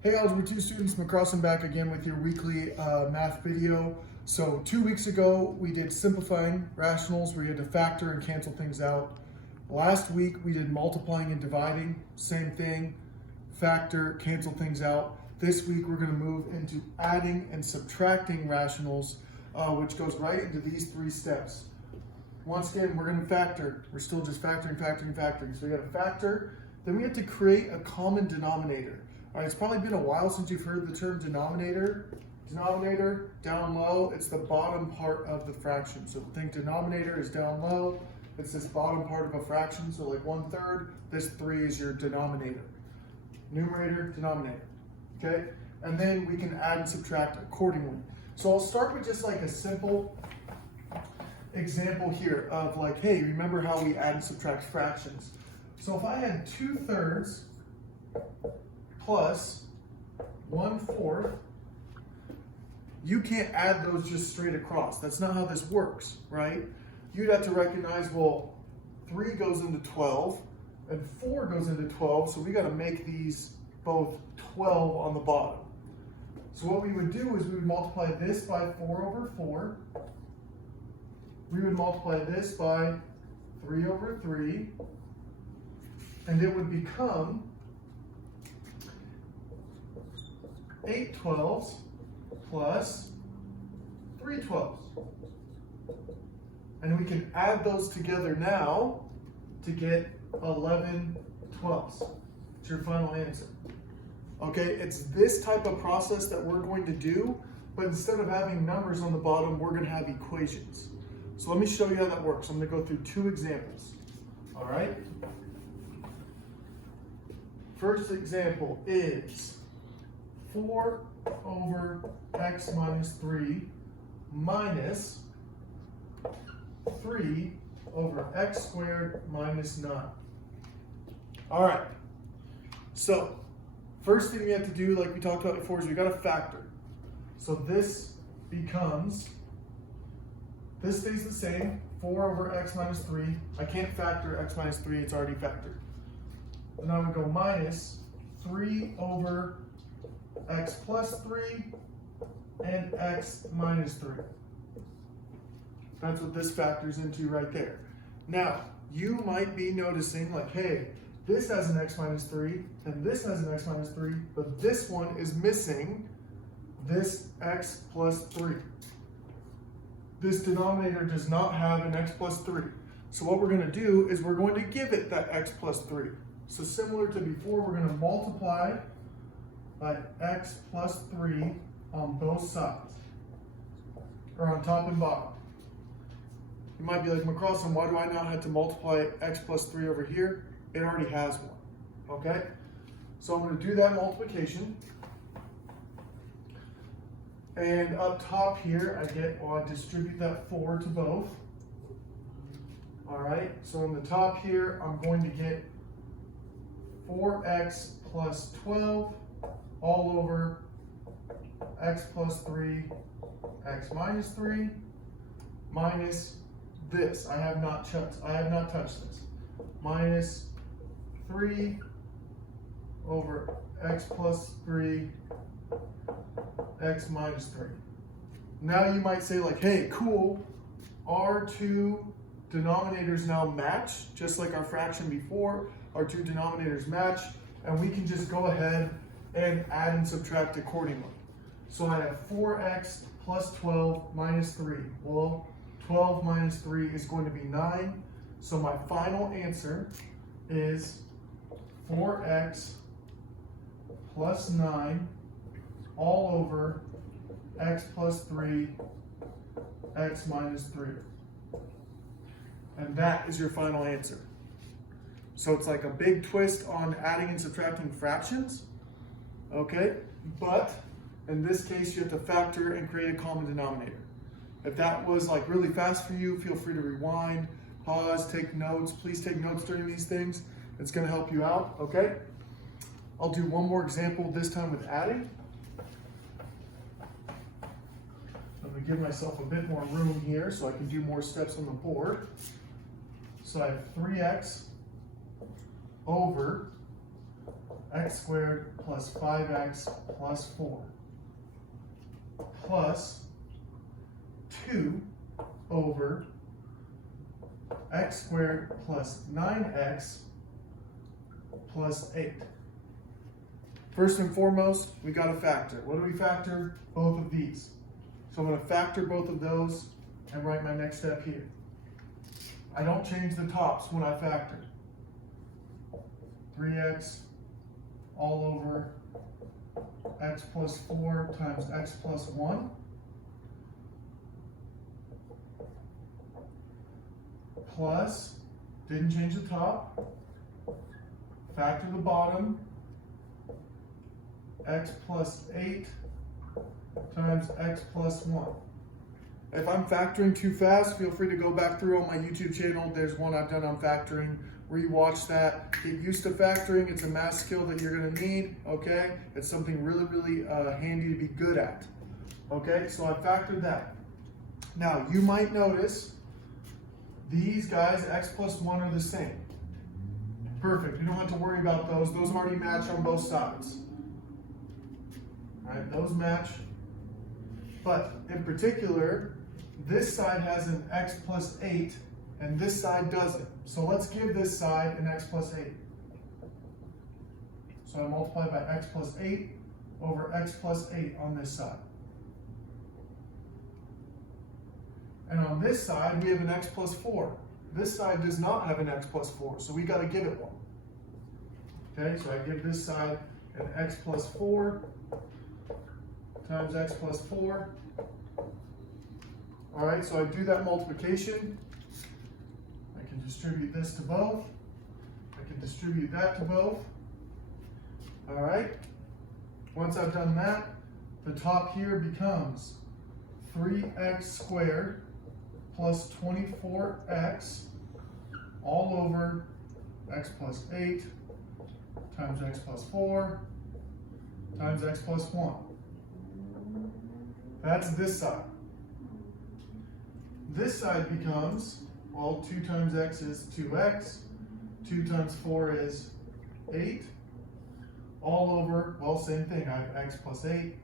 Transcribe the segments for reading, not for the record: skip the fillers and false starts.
Hey Algebra 2 students, McCrossin back again with your weekly math video. So 2 weeks ago we did simplifying rationals where you had to factor and cancel things out. Last week we did multiplying and dividing, same thing, factor, cancel things out. This week we're going to move into adding and subtracting rationals, which goes right into these 3 steps. Once again, we're going to factor. We're still just factoring. So we got to factor, then we have to create a common denominator. All right, it's probably been a while since you've heard the term denominator. Denominator, down low, it's the bottom part of the fraction. So think denominator is down low, it's this bottom part of a fraction, so like 1/3, this 3 is your denominator. Numerator, denominator, okay? And then we can add and subtract accordingly. So I'll start with just like a simple example here of like, hey, remember how we add and subtract fractions. So if I had 2/3 plus 1/4, you can't add those just straight across. That's not how this works, right? You'd have to recognize, well, 3 goes into 12 and 4 goes into 12, so we got to make these both 12 on the bottom. So what we would do is we would multiply this by 4/4. We would multiply this by 3/3, and it would become 8/12 plus 3/12. And we can add those together now to get 11/12. It's your final answer. Okay, it's this type of process that we're going to do, but instead of having numbers on the bottom, we're going to have equations. So let me show you how that works. I'm going to go through 2 examples. All right. First example is 4/x minus 3 minus 3/x squared minus 9. All right. So first thing we have to do, like we talked about before, is we got to factor. So this becomes, this stays the same, 4/x minus 3. I can't factor x minus 3, it's already factored. And now we go minus 3/x plus 3 and x minus 3. That's what this factors into right there. Now, you might be noticing like, hey, this has an x minus 3 and this has an x minus 3, but this one is missing this x plus 3. This denominator does not have an x plus 3. So what we're going to do is we're going to give it that x plus 3. So similar to before, we're going to multiply by x plus 3 on both sides, or on top and bottom. You might be like, McCrossin, why do I now have to multiply x plus 3 over here? It already has one, okay? So I'm going to do that multiplication. And up top here, I distribute that 4 to both. All right, so on the top here, I'm going to get 4x plus 12 all over x plus 3, x minus 3, minus this. I have not touched this. Minus 3/x plus 3, x minus 3. Now you might say like, hey, cool, our 2 denominators now match, just like our fraction before. Our 2 denominators match, and we can just go ahead and add and subtract accordingly. So I have 4x plus 12 minus 3. Well, 12 minus 3 is going to be 9. So my final answer is 4x plus 9 all over x plus 3, x minus 3. And that is your final answer. So it's like a big twist on adding and subtracting fractions, okay? But in this case, you have to factor and create a common denominator. If that was like really fast for you, feel free to rewind, pause, take notes. Please take notes during these things. It's gonna help you out, okay? I'll do one more example, this time with adding. I'm gonna give myself a bit more room here so I can do more steps on the board. So I have 3x over x squared plus 5x plus 4 plus 2 over x squared plus 9x plus 8. First and foremost, we got to factor. What do we factor? Both of these. So I'm going to factor both of those and write my next step here. I don't change the tops when I factor. 3x all over x plus 4 times x plus 1 plus, didn't change the top, factor the bottom, x plus 8 times x plus 1. If I'm factoring too fast, feel free to go back through on my YouTube channel. There's one I've done on factoring. Rewatch that. Get used to factoring. It's a math skill that you're going to need, okay? It's something really, really handy to be good at, okay? So I factored that. Now, you might notice these guys, x plus 1, are the same. Perfect. You don't have to worry about those. Those already match on both sides. All right, those match. But in particular, this side has an x plus 8 and this side doesn't. So let's give this side an x plus 8. So I multiply by x plus 8 over x plus 8 on this side. And on this side, we have an x plus 4. This side does not have an x plus 4, so we got to give it one. Okay, so I give this side an x plus 4 times x plus 4. All right, so I do that multiplication. I can distribute this to both. I can distribute that to both. All right, once I've done that, the top here becomes 3x squared plus 24x all over x plus 8 times x plus 4 times x plus 1. That's this side. This side becomes, well, 2 times x is 2x, 2 times 4 is 8, all over, well, same thing. I have x plus 8,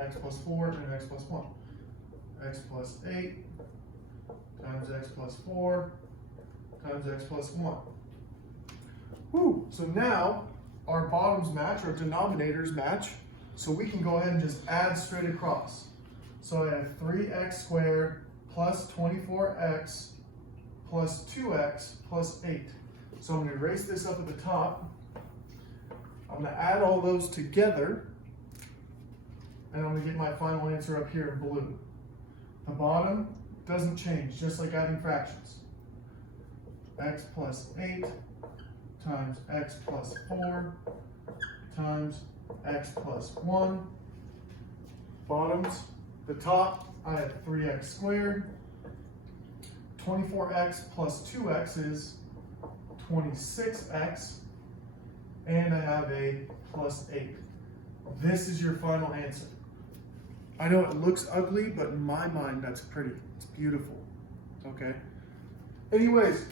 x plus 4, and x plus 1. X plus 8 times x plus 4 times x plus 1. Woo! So now our bottoms match, our denominators match, so we can go ahead and just add straight across. So I have 3x squared plus 24x plus 2x plus 8. So I'm going to erase this up at the top. I'm going to add all those together, and I'm going to get my final answer up here in blue. The bottom doesn't change, just like adding fractions. X plus 8 times x plus 4 times x plus 1. Bottoms, the top, I have 3x squared. 24x plus 2x is 26x. And I have a plus 8. This is your final answer. I know it looks ugly, but in my mind, that's pretty. It's beautiful, okay? Anyways,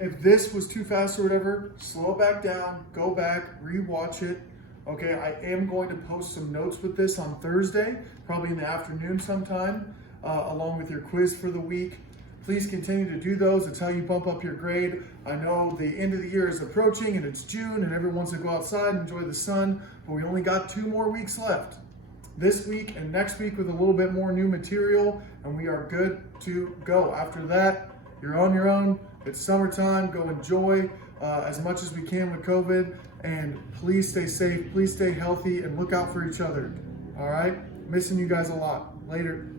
if this was too fast or whatever, slow it back down, go back, rewatch it, okay? I am going to post some notes with this on Thursday, probably in the afternoon sometime, along with your quiz for the week. Please continue to do those. It's how you bump up your grade. I know the end of the year is approaching and it's June and everyone wants to go outside and enjoy the sun, but we only got 2 more weeks left. This week and next week with a little bit more new material, and we are good to go. After that, you're on your own. It's summertime. Go enjoy as much as we can with COVID, and please stay safe, please stay healthy, and look out for each other. All right? Missing you guys a lot. Later.